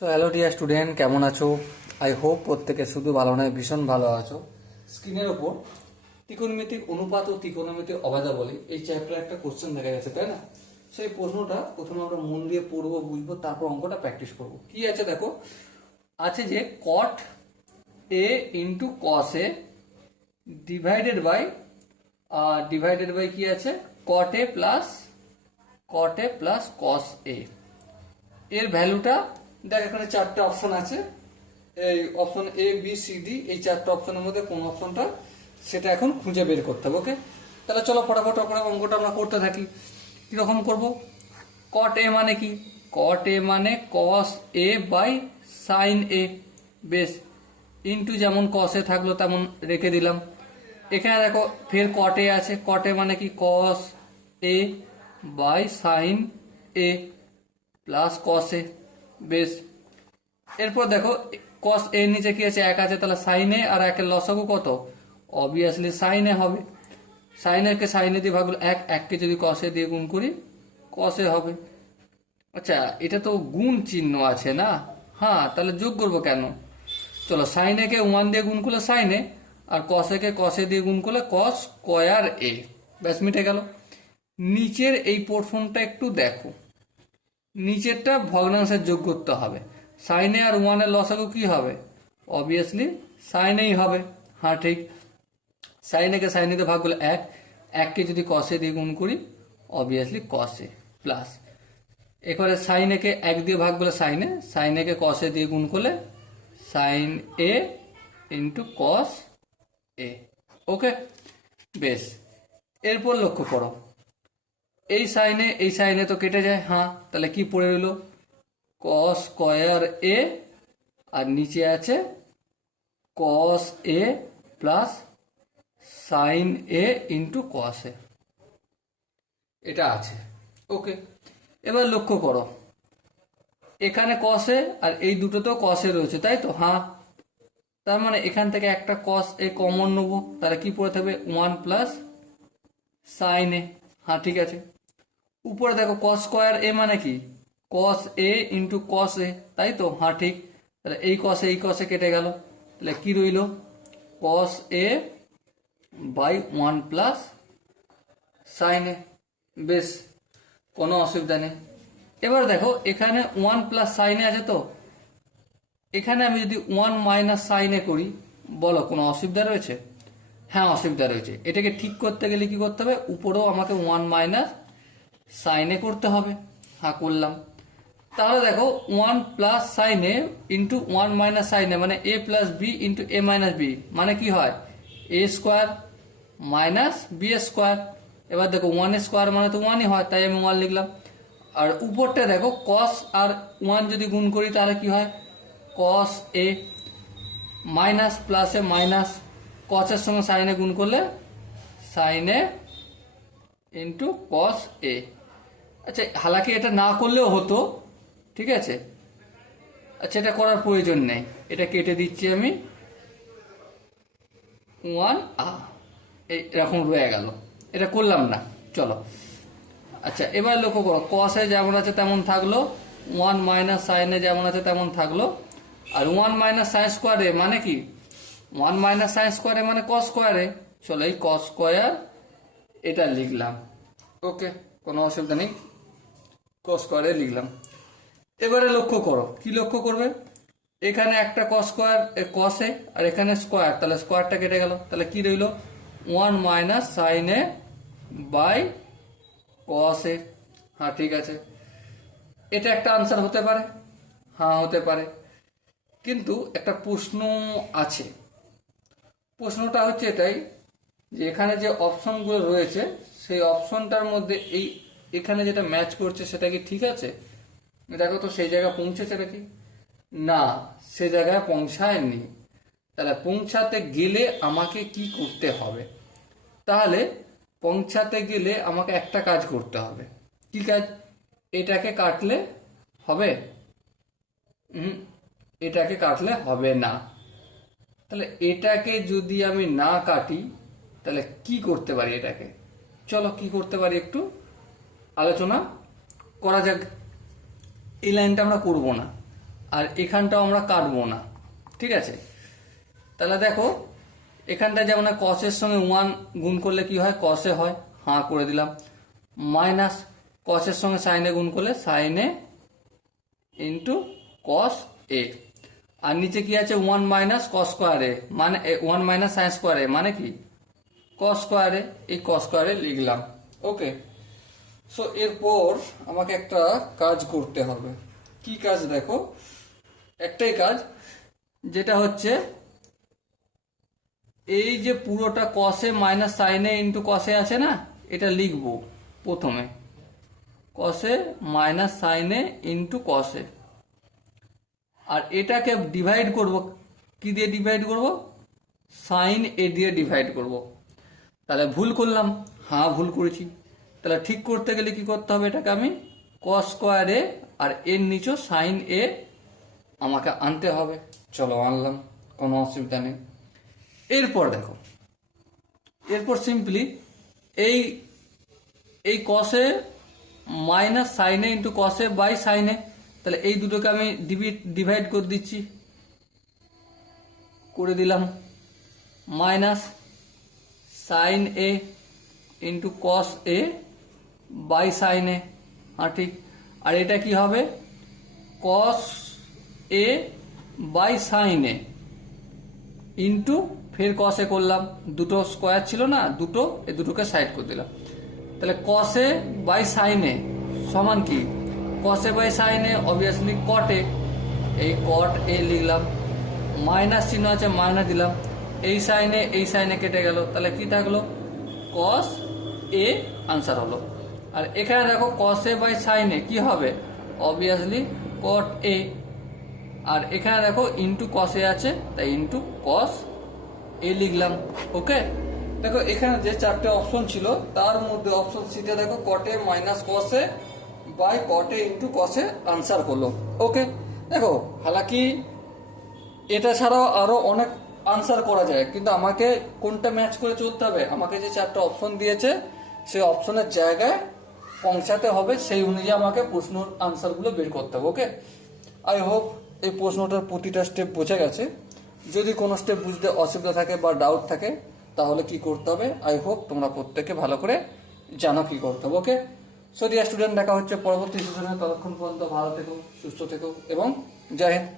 তো hello dear student, কেমন আছো? আই হোপ প্রত্যেকে শুধু ভালো নয়, ভীষণ ভালো আছো। স্ক্রিনের ওপর ত্রিকোণমিতিক অনুপাত ও ত্রিকোণমিতিক অভেদাবলী এই চ্যাপ্টারে একটা কোশ্চেন দেখা গেছে, তাই না? সেই প্রশ্নটা প্রথমে আমরা মন দিয়ে পড়বো, বুঝবো, তারপর অঙ্কটা প্র্যাকটিস করবো। কি আছে দেখো, আছে যে cot A into cos A divided by কি আছে, কট এ প্লাস কস এ। এর ভ্যালুটা দেখ, এখানে চারটে অপশন আছে। এই option A B C D, এই চারটে অপশনের মধ্যে কোন অপশনটা সেটা এখন খুঁজে বের করতে হবে। ওকে, তাহলে চলো ফটাফট অঙ্কটা আমরা করতে থাকি। কিরকম করব? কট এ মানে কি? কট এ মানে কস এ বাই সাইন এ। বেশ, ইন্টু যেমন কস এ থাকলো তেমন রেখে দিলাম। এখানে দেখো ফের কট এ আছে, কট এ মানে কি cos A by sine A plus cos A. বেশ, এরপর দেখো কস এর নিচে কি আছে, এক আছে, তাহলে সাইন এ আর একের লসাগু কত? অবভিয়াসলি সাইন এ হবে। সাইন একে সাইন এ দিয়ে ভাগ করলে এক, এককে যদি কস এ দিয়ে গুণ করি কস এ হবে। আচ্ছা, এটা তো গুণ চিহ্ন আছে না? হ্যাঁ, তাহলে যোগ করবো কেন? চলো, সাইন একে ওয়ান দিয়ে গুণ করলে সাইন এ, আর কস একে কস এ দিয়ে গুণ করলে কস স্কয়ার এ। ব্যাস, মিটে গেল। নিচের এই পোর্শনটা একটু দেখো, নিচেরটা ভগ্নাংশের যোগ করতে হবে। সাইনে আর ওয়ানের লসাগু কি হবে? অবভিয়াসলি সাইনেই হবে। হ্যাঁ ঠিক, সাইনেকে সাইনেতে ভাগ করলে এক, এককে যদি কসে দিয়ে গুণ করি অবভিয়াসলি কসে প্লাস, এবারে সাইনেকে এক দিয়ে ভাগ করলে সাইনেকে কসে দিয়ে গুণ করলে সাইন এ ইন্টু কস এ। ওকে, বেশ। এরপর লক্ষ্য করো, এই সাইনে তো কেটে যায়, হ্যাঁ, তাহলে কি পড়ে রইল? কস স্কয়ার এ, আর নিচে আছে কস এ plus sign A into cos এ, এটা আছে। ওকে, এবার লক্ষ্য করো, এখানে কস এ আর এই দুটোতেও কস এ রয়েছে, তাই তো? হ্যাঁ, তার মানে এখান থেকে একটা কস এ কমন নেবো, তাহলে কি পড়ে থাকবে? One plus sign A. হ্যাঁ ঠিক আছে। উপরে দেখো কস স্কয়ার এ মানে কি? কস এ ইন্টু কস এ, তাই তো? হ্যাঁ ঠিক। তাহলে এই কসে কেটে গেল, তাহলে কি রইল? কস A by one plus sign এ। বেশ, কোনো অসুবিধা নেই। এবার দেখো এখানে ওয়ান প্লাস সাইনে আছে, তো এখানে আমি যদি ওয়ান মাইনাস সাইনে করি, বলো কোনো অসুবিধা রয়েছে? হ্যাঁ, অসুবিধা রয়েছে। এটাকে ঠিক করতে গেলে কি করতে হবে? উপরেও আমাকে ওয়ান মাইনাস সাইনে করতে হবে। হ্যাঁ, করলাম। তাহলে দেখো ওয়ান প্লাস সাইনে ইন্টু ওয়ান মাইনাস সাইনে মানে A plus B into A minus B, মানে কি হয়? A square minus B square. এবার দেখো ওয়ান স্কোয়ার মানে তো ওয়ানই হয়, তাই আমি ওয়ান লিখলাম। আর উপরটা দেখো কস আর ওয়ান যদি গুণ করি তাহলে কি হয়? কস এ মাইনাস প্লাসে মাইনাস, কসের সঙ্গে সাইনে গুণ করলে সাইনে ইন্টু কস এ। আচ্ছা, হালাকি এটা না করলেও হতো, ঠিক আছে। আচ্ছা, এটা করার প্রয়োজন নেই, এটা কেটে দিচ্ছি আমি। ওয়ান এরকম রয়ে গেল, এটা করলাম না। চলো, আচ্ছা এবার লক্ষ্য করো, কসে যেমন আছে তেমন থাকলো, ওয়ান মাইনাস সাইনে যেমন আছে তেমন থাকলো, আর ওয়ান মাইনাস সাইন স্কোয়ারে মানে কি? ওয়ান মাইনাস সাইন স্কোয়ারে মানে কস স্কোয়ারে। চলো, এই কস স্কোয়ার এটা লিখলাম। ওকে, কোনো অসুবিধা নেই, কস স্কোয়ারে লিখলাম। এবারে লক্ষ্য করো, কি লক্ষ্য করবে? এখানে একটা কস স্কোয়ার কসে, আর এখানে স্কোয়ার, তাহলে স্কোয়ারটা কেটে গেল, তাহলে কি রইল? One minus sine A by cos A. হ্যাঁ ঠিক আছে, এটা একটা আনসার হতে পারে। হ্যাঁ হতে পারে, কিন্তু একটা প্রশ্ন আছে। প্রশ্নটা হচ্ছে এটাই, যে এখানে যে অপশনগুলো রয়েছে সেই অপশনটার মধ্যে এখানে যেটা ম্যাচ করছে সেটা কি ঠিক আছে? দেখো তো সেই জায়গায় পৌঁছেছে নাকি? না, সে জায়গায় পৌঁছায়নি। তাহলে পৌঁছাতে গেলে আমাকে কি করতে হবে? তাহলে পৌঁছাতে গেলে আমাকে একটা কাজ করতে হবে। কি কাজ? এটাকে কাটলে হবে? এটাকে কাটলে হবে না। তাহলে এটাকে যদি আমি না কাটি তাহলে কি করতে পারি এটাকে? চলো, কি করতে পারি একটু আলোচনা করা যাক। এই লাইনটা আমরা করব না, আর এখানটাও আমরা কাটবো না, ঠিক আছে। তাহলে দেখো এখানটা যেমন কসের সঙ্গে 1 গুণ করলে কি হয়, কসে হয়, হাঁ করে দিলাম। মাইনাস কসের সঙ্গে সাইনে গুণ করলে সাইনে ইন্টু কস এ। আর নিচে কি আছে 1 মাইনাস কস স্কোয়ারে, মানে 1 মাইনাস সাইন স্কোয়ারে মানে কি কস স্কোয়ারে, এই কস স্কোয়ারে লিখলাম। ওকে, সো এরপর আমাকে একটা কাজ করতে হবে। কি কাজ দেখো, একটাই কাজ, যেটা হচ্ছে এই যে পুরোটা কসে মাইনাস সাইনে ইন্টু কসে আছে না, এটা লিখবো প্রথমে, কসে মাইনাস সাইনে ইন্টু কসে। আর এটাকে ডিভাইড করব, কি দিয়ে ডিভাইড করব, সাইন এ দিয়ে ডিভাইড করব। তাহলে ভুল করলাম, হ্যাঁ ভুল করেছি। তাহলে ঠিক করতে গেলে কি করতে হবে, এটাকে আমি কস স্কোয়ার এ আর এর নিচে সাইন এ আমাকে আনতে হবে। চলো আনলাম, কোনো অসুবিধা নেই। এরপর দেখো, এরপর সিম্পলি এই এই কসে মাইনাস সাইনে ইন্টু কসে বাই সাইনে, তাহলে এই দুটোকে আমি ডিভাইড করে দিচ্ছি, করে দিলাম। Minus sine A into cos A by sine A, হ্যাঁ ঠিক। আর এটা কি হবে, cos A by sine A into ফের কসে করলাম, দুটো স্কোয়ার ছিল না, এই দুটোকে সাইড করে দিলাম। তাহলে কসে বাই সাইনে সমান কি, কসে বাই সাইনে অবভিয়াসলি কটে, এই কট এ লিখলাম। মাইনাস চিহ্ন আছে, মাইনাস দিলাম। এই সাইনে কেটে গেল, তাহলে কি থাকলো, কস এ আনসার হলো। আর এখানে দেখো কসে বাই সাইনে কি হবে, অবভিয়াসলি কট এ। আর এখানে দেখো ইন্টু কসে আছে, তাই ইন্টু কস এ লিখলাম। ওকে, দেখো এখানে যে 4টে অপশন ছিল তার মধ্যে অপশন সিতে দেখো কটে মাইনাস কসে বাই কটে ইন্টু কসে আনসার হলো। ওকে, দেখো হালাকি এটা ছাড়াও আরো অনেক আনসার করা যায়, কিন্তু আমাকে কোনটা ম্যাচ করে চলতে হবে, আমাকে যে 4টা অপশন দিয়েছে সেই অপশনের জায়গায় পৌঁছাতে হবে, সেই অনুযায়ী আমাকে প্রশ্নের আনসারগুলো বের করতে হবে। ওকে, আই হোপ এই প্রশ্নটার প্রতিটা স্টেপ বোঝা গেছে। যদি কোনো স্টেপ বুঝতে অসুবিধা থাকে বা ডাউট থাকে তাহলে কি করতে হবে, আই হোপ তোমরা প্রত্যেকে ভালো করে জানো কি করতে হবে। ওকে, সো ডিয়ার স্টুডেন্ট, দেখা হচ্ছে পরবর্তী সেশনে। ততক্ষণ পর্যন্ত ভালো থেকো, সুস্থ থেকো এবং জয় হিন্দ।